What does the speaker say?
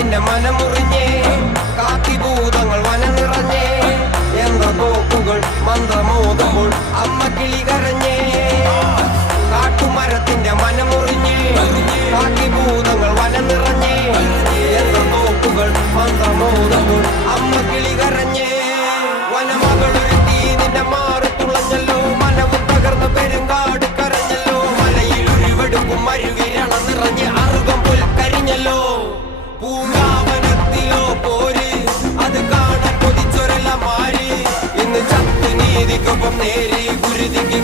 കാട്ടുമരത്തിന്റെ മനമുറിഞ്ഞേ കാക്കിഭൂതങ്ങൾ വനം നിറഞ്ഞേ എന്ന തോക്കുകൾ മന്ത്രമോതുമ്പോൾ അമ്മ കിളി കരഞ്ഞേ കാട്ടുമരത്തിന്റെ മനമുറിഞ്ഞേ കാക്കിഭൂതങ്ങൾ വനം നിറഞ്ഞേ എന്ന തോക്കുകൾ മന്ത്രമോതുമ്പോൾ അമ്മ കിളി കരഞ്ഞേ വനമകളൊരുത്തി നിന്നെ മാറി തുളഞ്ഞല്ലോ മനവും തകർന്ന പെരുങ്കാട് കരഞ്ഞല്ലോ മലയിൽ ഉരുവെടുക്കും മരുവിരണ നിറഞ്ഞ് അറുകം പുൽക്കരിഞ്ഞല്ലോ പൂങ്കാവനത്തിലോ പോര് അത് കാണാൻ കൊതിച്ചൊരെല്ലാം മാറി ഇന്ന് ചത്ത് നീതിക്കൊപ്പം നേരി ഗുരുതിക്ക്